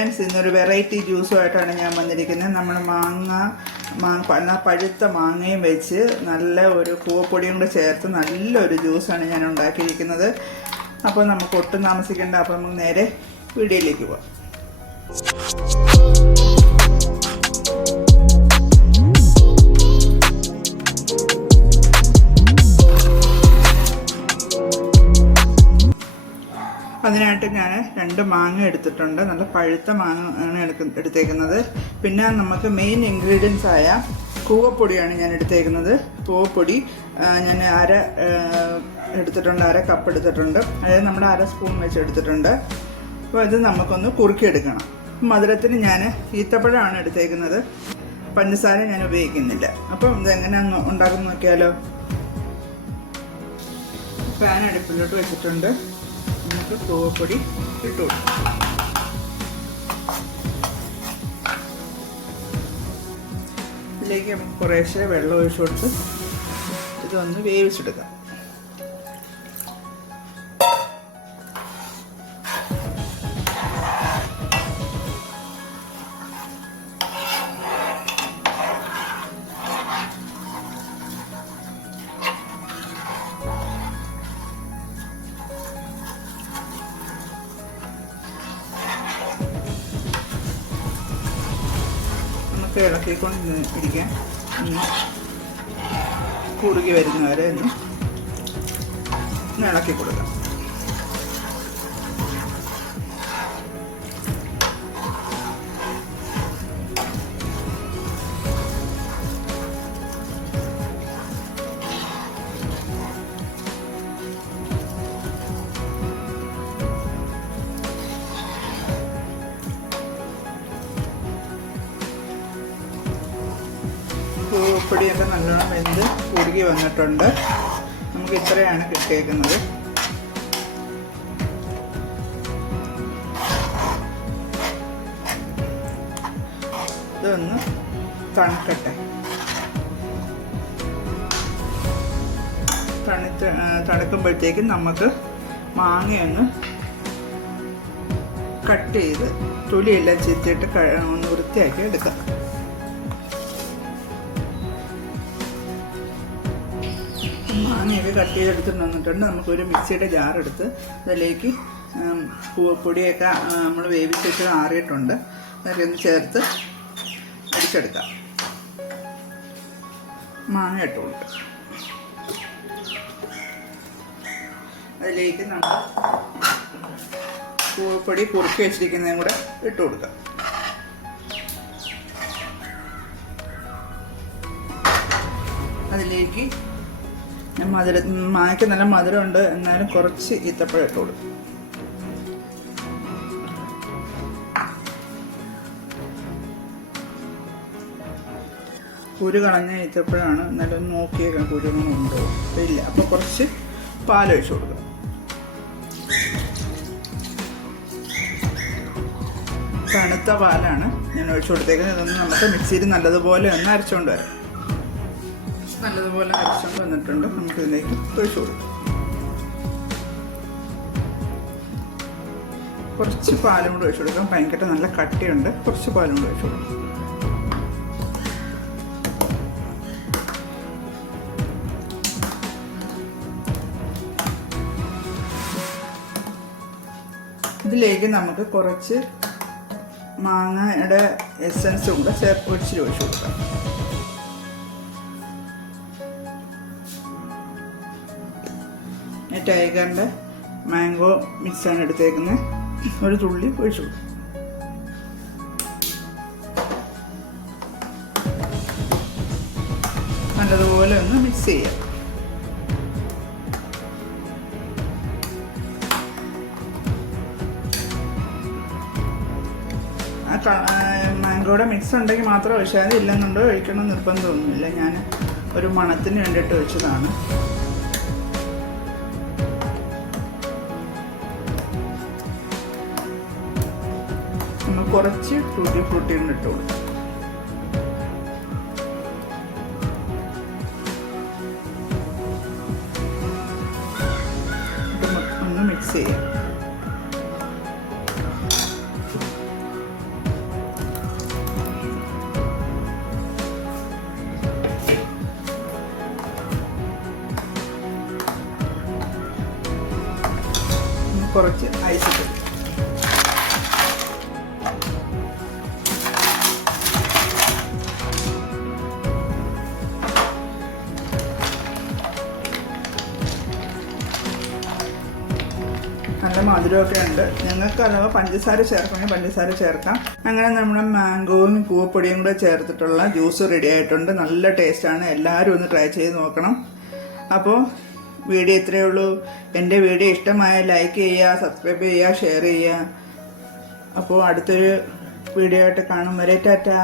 Friends ഇന്നൊരു variety ജ്യൂസുമായിട്ടാണ് ഞാൻ വന്നിരിക്കുന്നത്. നമ്മൾ മാങ്ങ മാ- പ- പഴുത്ത മാങ്ങയും വെച്ച് നല്ല ഒരു കൂവപ്പൊടിയും കൂടെ ചേർത്ത് നല്ലൊരു ജ്യൂസാണ് ഞാൻ ഉണ്ടാക്കിയിരിക്കുന്നത്. അപ്പോൾ നമുക്ക് ഒട്ടും താമസിക്കേണ്ട. അപ്പോൾ നമുക്ക് നേരെ വീഡിയോയിലേക്ക് പോവാം. അതിനായിട്ട് ഞാൻ രണ്ട് മാങ്ങ എടുത്തിട്ടുണ്ട്. നല്ല പഴുത്ത മാങ്ങ ആണ് എടുത്തേക്കുന്നത്. പിന്നെ നമുക്ക് മെയിൻ ഇൻഗ്രീഡിയൻസ് ആയ കൂവപ്പൊടിയാണ് ഞാൻ എടുത്തേക്കുന്നത്. കൂവപ്പൊടി ഞാൻ അര എടുത്തിട്ടുണ്ട്. അര കപ്പ് എടുത്തിട്ടുണ്ട്. അതായത് നമ്മുടെ അര സ്പൂൺ വെച്ച് എടുത്തിട്ടുണ്ട്. അപ്പോൾ ഇത് നമുക്കൊന്ന് കുറുക്കിയെടുക്കണം. മധുരത്തിന് ഞാൻ ഈത്തപ്പഴമാണ് എടുത്തേക്കുന്നത്. പഞ്ചസാര ഞാൻ ഉപയോഗിക്കുന്നില്ല. അപ്പം ഇതെങ്ങനെയാണെന്ന് ഉണ്ടാക്കുന്ന നോക്കിയാലോ. പാൻ അടുപ്പിലോട്ട് വെച്ചിട്ടുണ്ട്. നമുക്ക് കൂവപ്പൊടി ഇട്ടു. ഇതിലേക്ക് നമുക്ക് കുറേശ്ശെ വെള്ളം ഒഴിച്ചു കൊടുത്ത് ഇതൊന്ന് വേവിച്ചെടുക്കാം നമുക്ക് ഇളക്കിക്കൊണ്ട് ഇരിക്കാം കുറുകി വരുന്നവരെ ഒന്ന് ഇളക്കി കൊടുക്കാം. പൂപ്പൊടിയൊക്കെ നല്ലോണം വെന്ത് ഉരുകി വന്നിട്ടുണ്ട്. നമുക്ക് ഇത്രയാണ് കിട്ടിയേക്കുന്നത്. ഇതൊന്ന് തണുക്കട്ടെ. തണുത്ത് തണുക്കുമ്പോഴത്തേക്കും നമുക്ക് മാങ്ങയൊന്ന് കട്ട് ചെയ്ത് തൊലിയെല്ലാം ചെത്തിയിട്ട് ഒന്ന് വൃത്തിയാക്കി എടുക്കാം. മാങ്ങയൊക്കെ കട്ട് ചെയ്തെടുത്തിട്ട് വന്നിട്ടുണ്ട്. നമുക്കൊരു മിക്സിയുടെ ജാറെടുത്ത് അതിലേക്ക് പൊടിയൊക്കെ നമ്മൾ വേവിച്ച് വെച്ച് ആറിയിട്ടുണ്ട്. അതൊക്കെ ഒന്ന് ചേർത്ത് അടിച്ചെടുക്കാം. മാങ്ങ ഇട്ട് കൊടുക്കാം അതിലേക്ക് നമ്മൾ പൂവപ്പൊടി കുറുക്കി വെച്ചിരിക്കുന്നതും കൂടെ ഇട്ട് കൊടുക്കാം. അതിലേക്ക് മധുര മായക്ക് നല്ല മധുരമുണ്ട്. എന്നാലും കുറച്ച് ഈത്തപ്പഴം ഇട്ട് കൊടുക്കും. കുരു കളഞ്ഞ ഈത്തപ്പഴമാണ്. എന്നാലും നോക്കിയേക്കാം കുരുങ്ങും ഉണ്ടോ? ഇല്ല. അപ്പോൾ കുറച്ച് പാൽ പാലൊഴിച്ച് കൊടുക്കുക തണുത്ത പാലാണ് ഞാൻ ഒഴിച്ചു കൊടുത്തേക്കുന്നത്. ഇതൊന്ന് നമുക്ക് മിക്സിയിൽ നല്ലതുപോലെ ഒന്ന് അരച്ചുകൊണ്ട് വരാം. നല്ലതുപോലെ അരച്ചുകൊണ്ട് വന്നിട്ടുണ്ട്. നമുക്ക് ഇതിലേക്ക് ഒഴിച്ചു കൊടുക്കാം. കുറച്ച് പാലും കൂടെ ഒഴിച്ചു കൊടുക്കാം. ഭയങ്കര നല്ല കട്ടിയുണ്ട്. കുറച്ച് പാലും കൂടെ ഒഴിച്ചു കൊടുക്കാം. ഇതിലേക്ക് നമുക്ക് കുറച്ച് മാങ്ങയുടെ എസൻസും കൂടെ ചേർത്ത് ഒഴിച്ചിട്ട് ഒഴിച്ചു കൊടുക്കാം. ടൈഗറിന്റെ മാംഗോ മിക്സാണ് എടുത്തേക്കുന്നത്. ഒരു തുള്ളി ഒഴിച്ചു. നല്ലതുപോലെ ഒന്ന് മിക്സ് ചെയ്യാം. മാംഗോയുടെ മിക്സ് ഉണ്ടെങ്കിൽ മാത്രം ഒഴിച്ചാൽ ഇല്ലെന്നുണ്ടോ ഒഴിക്കണം നിർബന്ധമൊന്നുമില്ല. ഞാൻ ഒരു മണത്തിന് വേണ്ടിയിട്ട് ഒഴിച്ചതാണ്. കുറച്ച് ഫ്രൂട്ടി ഫ്രൂട്ടിയിൽ നിന്ന് ഇട്ട് മിക്സ് ചെയ്യാം. കുറച്ച് ഐസ് നല്ല മധുരമൊക്കെ ഉണ്ട്. നിങ്ങൾക്ക് അഥവാ പഞ്ചസാര ചേർക്കണമെങ്കിൽ പഞ്ചസാര ചേർക്കാം. അങ്ങനെ നമ്മുടെ മാംഗോവും കൂവപ്പൊടിയും കൂടെ ചേർത്തിട്ടുള്ള ജ്യൂസ് റെഡി ആയിട്ടുണ്ട്. നല്ല ടേസ്റ്റാണ് എല്ലാവരും ഒന്ന് ട്രൈ ചെയ്ത് നോക്കണം. അപ്പോൾ വീഡിയോ ഇത്രയേ ഉള്ളൂ. എന്റെ വീഡിയോ ഇഷ്ടമായ ലൈക്ക് ചെയ്യുക സബ്സ്ക്രൈബ് ചെയ്യുക ഷെയർ ചെയ്യുക. അപ്പോൾ അടുത്തൊരു വീഡിയോ ആയിട്ട് കാണും വരെ. ടാറ്റാ.